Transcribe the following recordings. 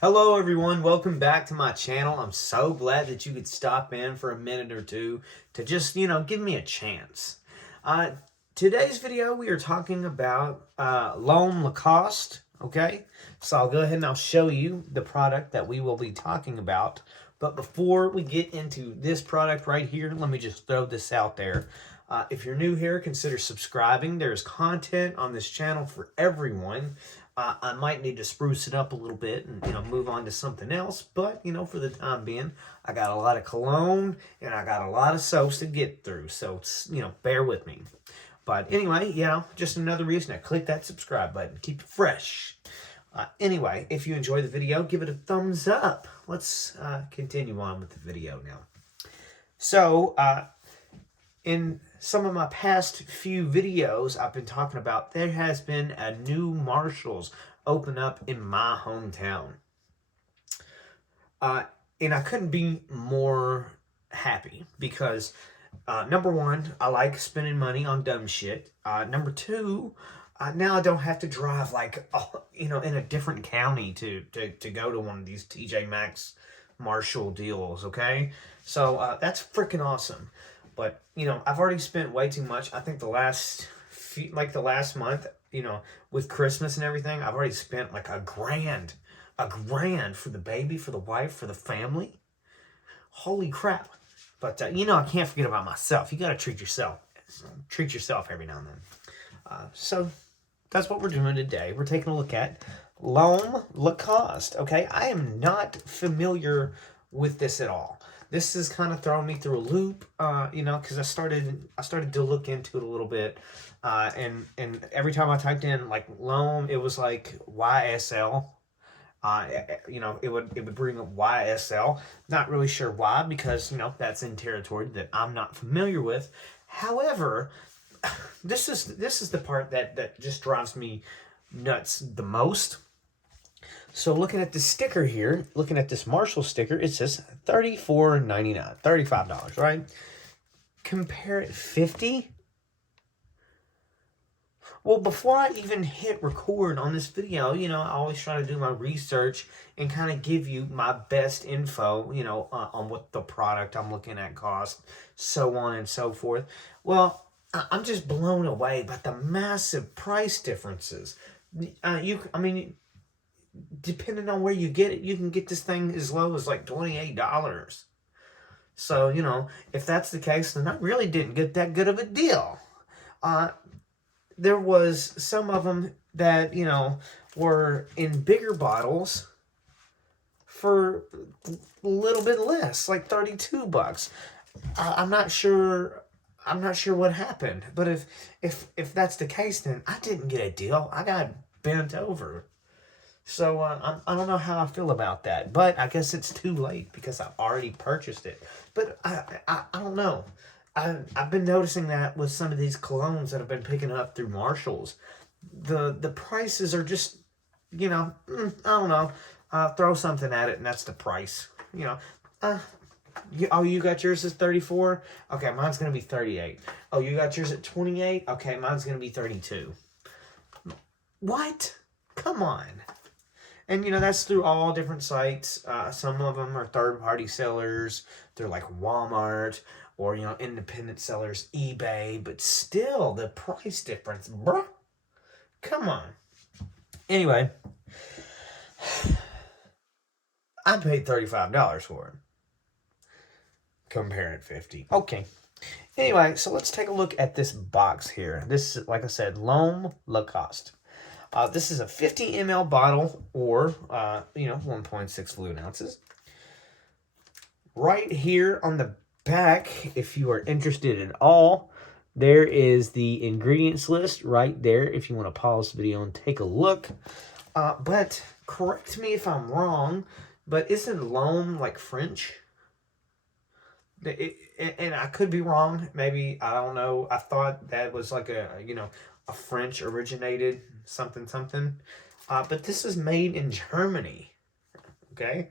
Hello everyone, welcome back to my channel. I'm so glad that you could stop in for a minute or two to just, give me a chance. Uh, Today's video we are talking about Lacoste, okay? So I'll go ahead and I'll show you the product that we will be talking about. But before we get into this product right here, let me just throw this out there. If you're new here, consider subscribing. There's content on this channel for everyone. I might need to spruce it up a little bit and move on to something else, but for the time being, I got a lot of cologne and I got a lot of soaps to get through, so bear with me. But anyway, just another reason to click that subscribe button, keep it fresh. Anyway, if you enjoy the video, give it a thumbs up. Let's continue on with the video now. So, in some of my past few videos, I've been talking about there has been a new Marshalls open up in my hometown. And I couldn't be more happy because, number one, I like spending money on dumb shit. Number two, now I don't have to drive in a different county to go to one of these TJ Maxx Marshall deals, okay? So that's freaking awesome. But, I've already spent way too much. I think the last month, with Christmas and everything, I've already spent like a grand for the baby, for the wife, for the family. Holy crap. But, I can't forget about myself. You got to treat yourself. Treat yourself every now and then. So that's what we're doing today. We're taking a look at Lacoste. Okay, I am not familiar with this at all. This has kind of thrown me through a loop, because I started to look into it a little bit, and every time I typed in like loam, it was like YSL. It would bring up YSL. Not really sure why, because that's in territory that I'm not familiar with. However, this is the part that just drives me nuts the most. So looking at the sticker here, looking at this Marshall sticker, it says $34.99, $35, right? Compare it 50. Well, before I even hit record on this video, I always try to do my research and kind of give you my best info, on what the product I'm looking at costs, so on and so forth. Well, I'm just blown away by the massive price differences. Depending on where you get it, you can get this thing as low as like $28. So, if that's the case, then I really didn't get that good of a deal. There was some of them that, were in bigger bottles for a little bit less, like $32. I'm not sure what happened, but if that's the case, then I didn't get a deal. I got bent over. So I don't know how I feel about that, but I guess it's too late because I've already purchased it. But I don't know. I've been noticing that with some of these colognes that I've been picking up through Marshalls. The prices are just, I don't know. Throw something at it and that's the price. You got yours at 34? Okay, mine's going to be 38. Oh, you got yours at 28? Okay, mine's going to be 32. What? Come on. And, that's through all different sites. Some of them are third-party sellers. They're like Walmart or, independent sellers, eBay. But still, the price difference, bruh. Come on. Anyway, I paid $35 for it. Compare it 50. Okay. Anyway, so let's take a look at this box here. This is, like I said, Lacoste. This is a 50 ml bottle, or 1.6 fluid ounces. Right here on the back, if you are interested at all, there is the ingredients list right there if you want to pause the video and take a look. But correct me if I'm wrong, but isn't loam like French? And I could be wrong. Maybe, I don't know. I thought that was like a French originated something. But this is made in Germany. Okay?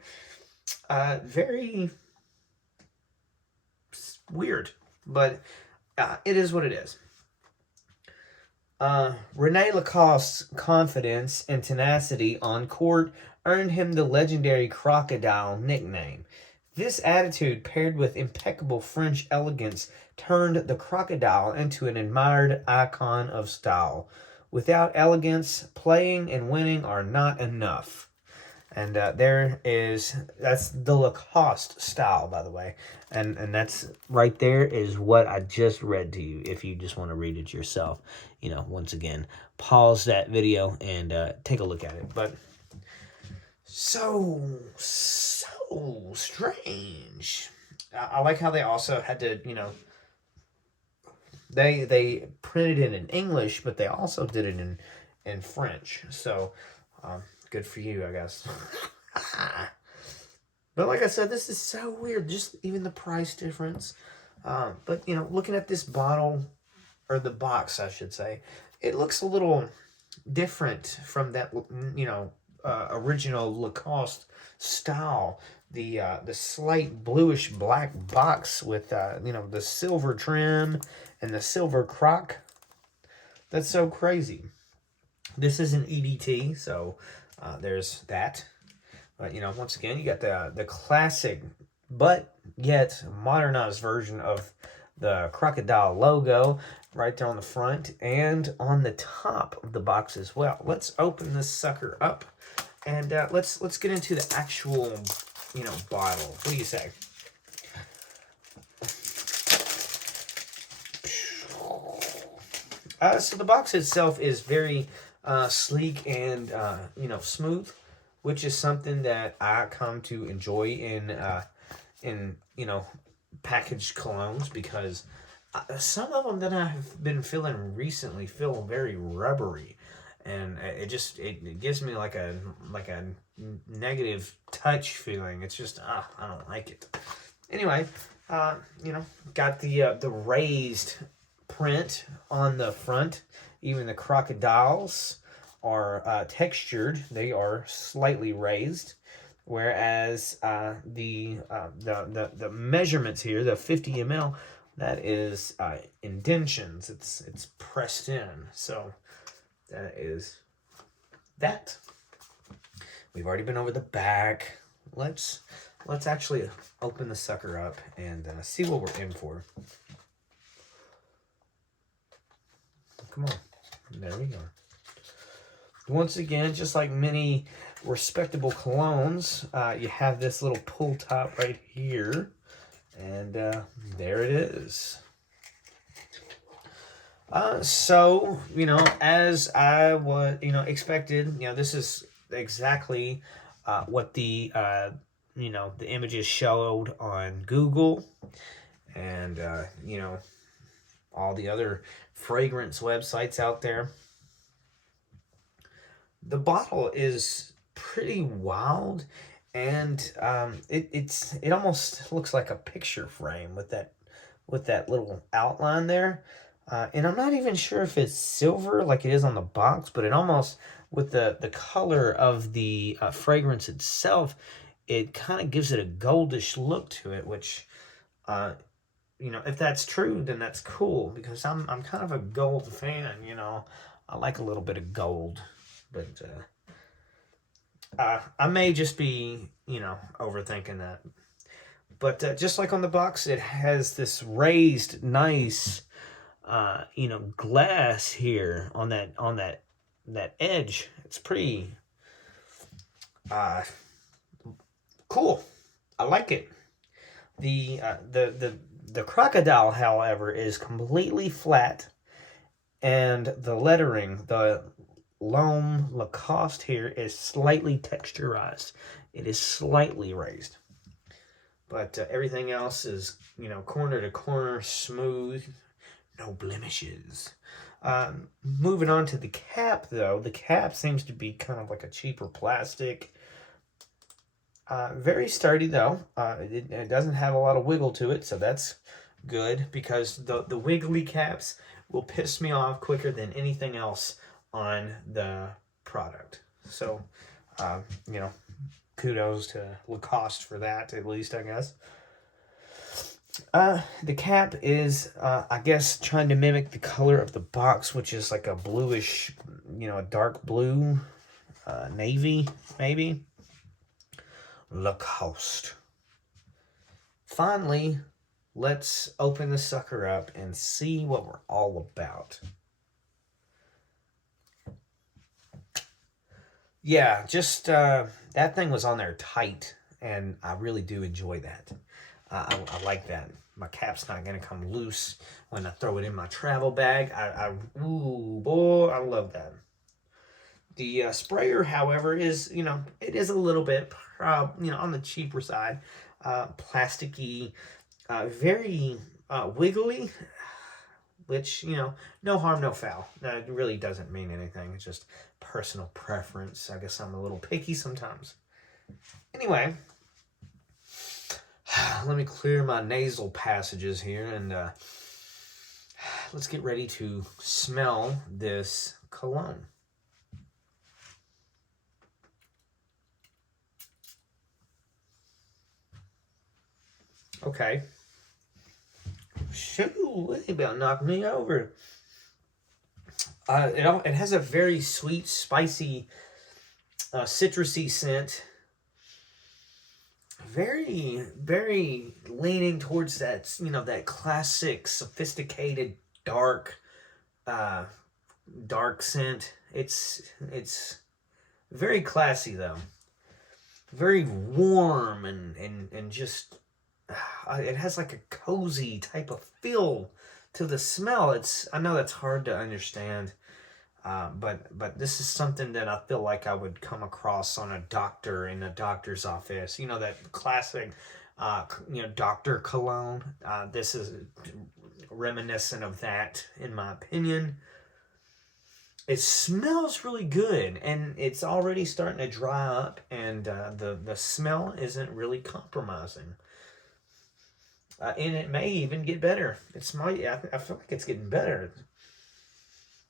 Very weird. But it is what it is. Rene Lacoste's confidence and tenacity on court earned him the legendary crocodile nickname. This attitude, paired with impeccable French elegance, turned the crocodile into an admired icon of style. Without elegance, playing and winning are not enough. And that's the Lacoste style, by the way. And that's right there is what I just read to you. If you just want to read it yourself, once again, pause that video and take a look at it. But so strange. I like how they also had to, they printed it in English, but they also did it in French. So good for you, I guess. But like I said, this is so weird. Just even the price difference. But looking at this bottle, or the box, I should say, it looks a little different from that, original Lacoste style. The slight bluish black box with the silver trim and the silver croc. That's so crazy. This is an EDT, so there's that. But once again, you got the classic but yet modernized version of the crocodile logo right there on the front and on the top of the box as well. Let's open this sucker up and let's get into the actual bottle. What do you say? So the box itself is very sleek and smooth, which is something that I come to enjoy in packaged colognes, because some of them that I've been feeling recently feel very rubbery, and it gives me like a negative touch feeling. It's just I don't like it. Anyway, got the raised print on the front. Even the crocodiles are textured. They are slightly raised, whereas the measurements here, the 50 ml, that is indentions. It's pressed in. So that is that. We've already been over the back. Let's actually open the sucker up and see what we're in for. Come on. There we go. Once again, just like many respectable colognes, you have this little pull top right here. And there it is. So, as I was, expected, this is exactly what the images showed on Google and, all the other fragrance websites out there. The bottle is pretty wild, and it almost looks like a picture frame with that little outline there. And I'm not even sure if it's silver like it is on the box, but it almost, with the color of the fragrance itself, it kind of gives it a goldish look to it, which, if that's true, then that's cool, because I'm kind of a gold fan, I like a little bit of gold, but I may just be, overthinking that. But just like on the box, it has this raised, nice, glass here on that edge. It's pretty cool. I like it. The crocodile, however, is completely flat, and the lettering, the L'Homme Lacoste here, is slightly texturized. It is slightly raised. But everything else is, corner to corner, smooth, no blemishes. Moving on to the cap, though. The cap seems to be kind of like a cheaper plastic. Very sturdy, though. It doesn't have a lot of wiggle to it, so that's good, because the wiggly caps will piss me off quicker than anything else on the product. So, kudos to Lacoste for that, at least, I guess. The cap is, I guess, trying to mimic the color of the box, which is like a bluish, a dark blue, navy, maybe. Lacoste. Finally, let's open the sucker up and see what we're all about. Yeah, just that thing was on there tight, and I really do enjoy that. I like that. My cap's not gonna come loose when I throw it in my travel bag. Ooh, boy, I love that. The sprayer, however, is, it is a little bit, on the cheaper side. Plasticky, very wiggly, which, no harm, no foul. It really doesn't mean anything. It's just personal preference. I guess I'm a little picky sometimes. Anyway, let me clear my nasal passages here, and let's get ready to smell this cologne. Okay. Shoo, they about knocked me over. It has a very sweet, spicy, citrusy scent. Very, very leaning towards that, that classic, sophisticated, dark scent. It's very classy though. Very warm and just it has like a cozy type of feel to the smell. I know that's hard to understand, but this is something that I feel like I would come across on a doctor in a doctor's office. That classic, doctor cologne. This is reminiscent of that, in my opinion. It smells really good, and it's already starting to dry up, and the smell isn't really compromising. And it may even get better. I feel like it's getting better.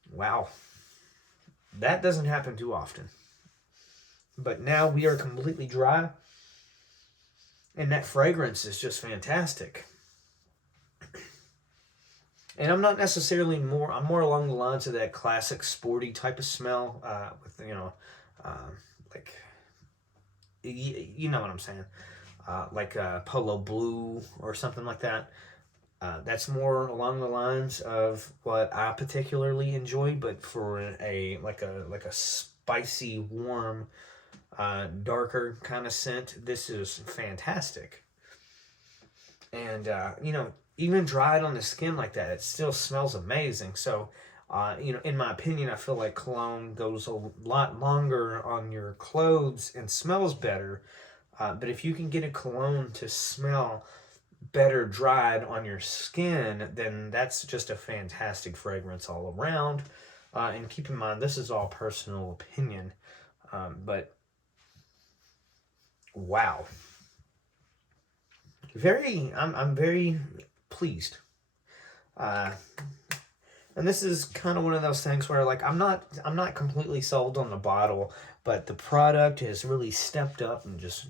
Wow. That doesn't happen too often. But now we are completely dry, and that fragrance is just fantastic. And I'm not necessarily I'm more along the lines of that classic sporty type of smell, with, like, you know what I'm saying, like polo blue or something like that. That's more along the lines of what I particularly enjoy, but for a spicy, warm, darker kind of scent, this is fantastic. And even dried on the skin like that, it still smells amazing. So, in my opinion, I feel like cologne goes a lot longer on your clothes and smells better. But if you can get a cologne to smell better dried on your skin, then that's just a fantastic fragrance all around. And keep in mind, this is all personal opinion. But wow. I'm very pleased. And this is kind of one of those things where, like, I'm not completely sold on the bottle, but the product has really stepped up and just,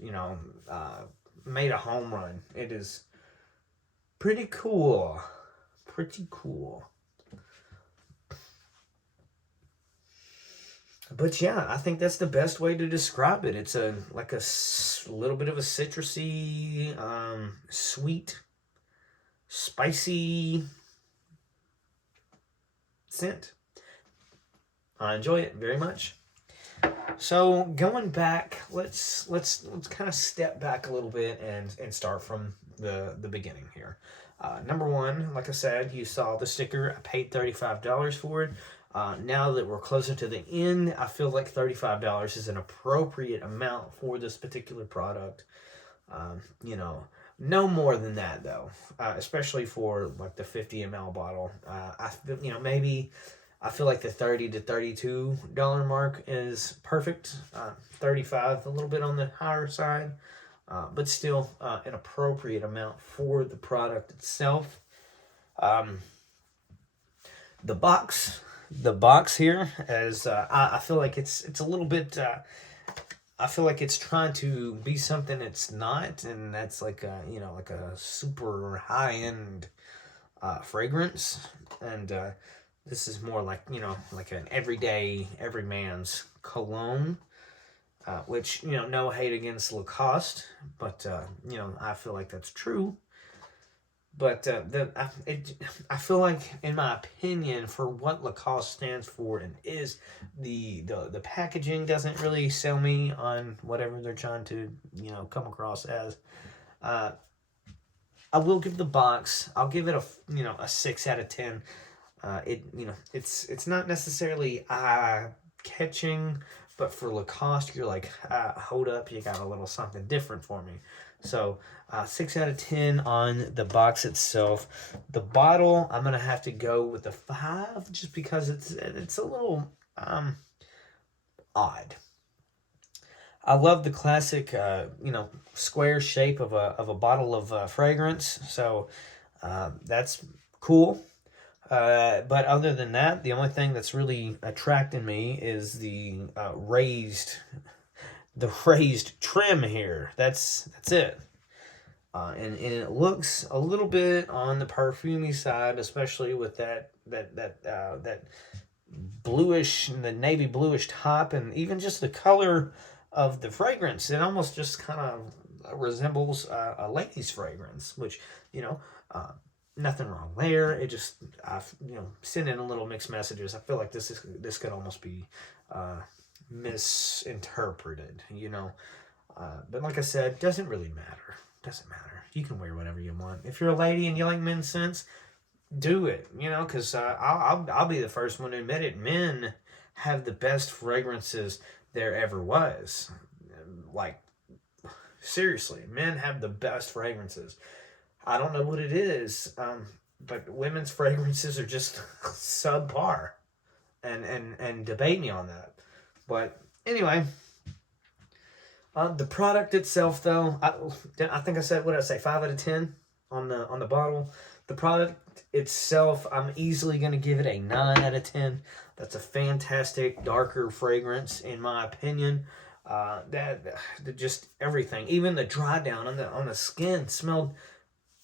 made a home run. It is pretty cool. Pretty cool. But yeah, I think that's the best way to describe it. It's a little bit of a citrusy, sweet, spicy scent. I enjoy it very much. So going back, let's kind of step back a little bit and start from the beginning here. Number one, like I said, you saw the sticker. I paid $35 for it. Now that we're closer to the end, I feel like $35 is an appropriate amount for this particular product. No more than that though, especially for like the 50 ml bottle. Maybe I feel like the $30 to $32 mark is perfect. 35 a little bit on the higher side, but still an appropriate amount for the product itself. The box here, as I feel like it's a little bit I feel like it's trying to be something it's not, and that's like a, you know, like a super high end fragrance, and this is more like, you know, like an everyday, every man's cologne. Which, you know, no hate against Lacoste, but you know, I feel like that's true. But I feel like, in my opinion, for what Lacoste stands for and is, the packaging doesn't really sell me on whatever they're trying to, you know, come across as. Uh, I will give the box. I'll give it a, you know, a 6 out of 10. You know, it's not necessarily eye catching, but for Lacoste, you're like, hold up, you got a little something different for me. So 6 out of 10 on the box itself. The bottle, I'm gonna have to go with a 5, just because it's a little odd. I love the classic, you know, square shape of a bottle of fragrance. So that's cool. But other than that, the only thing that's really attracting me is the raised trim here. That's it. And it looks a little bit on the perfumey side, especially with that bluish, the navy bluish top, and even just the color of the fragrance. It almost just kind of resembles a lady's fragrance, which, you know, nothing wrong there. It just, I've, you know, sent in a little mixed messages. I feel like this could almost be misinterpreted, you know. But like I said, doesn't really matter. Doesn't matter. You can wear whatever you want. If you're a lady and you like men's scents, do it. You know, because I'll be the first one to admit it. Men have the best fragrances there ever was. Like, seriously, men have the best fragrances. I don't know what it is, but women's fragrances are just subpar, and debate me on that. But anyway, the product itself, though, I think I said, what did I say, 5 out of 10 on the bottle. The product itself, I'm easily going to give it a 9 out of 10. That's a fantastic darker fragrance, in my opinion. That just everything, even the dry down on the skin smelled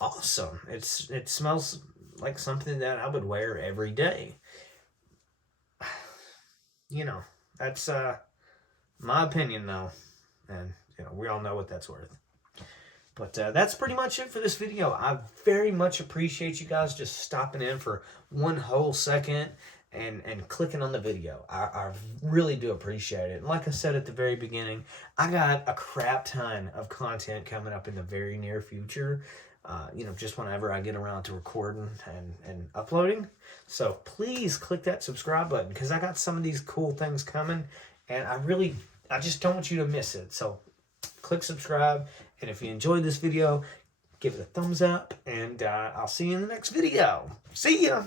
awesome. It smells like something that I would wear every day. You know, that's my opinion, though, and you know, we all know what that's worth. But that's pretty much it for this video. I very much appreciate you guys just stopping in for one whole second and clicking on the video. I really do appreciate it. And like I said at the very beginning, I got a crap ton of content coming up in the very near future. You know, just whenever I get around to recording and uploading. So please click that subscribe button, because I got some of these cool things coming, and I just don't want you to miss it. So click subscribe, and if you enjoyed this video, give it a thumbs up, and I'll see you in the next video. See ya!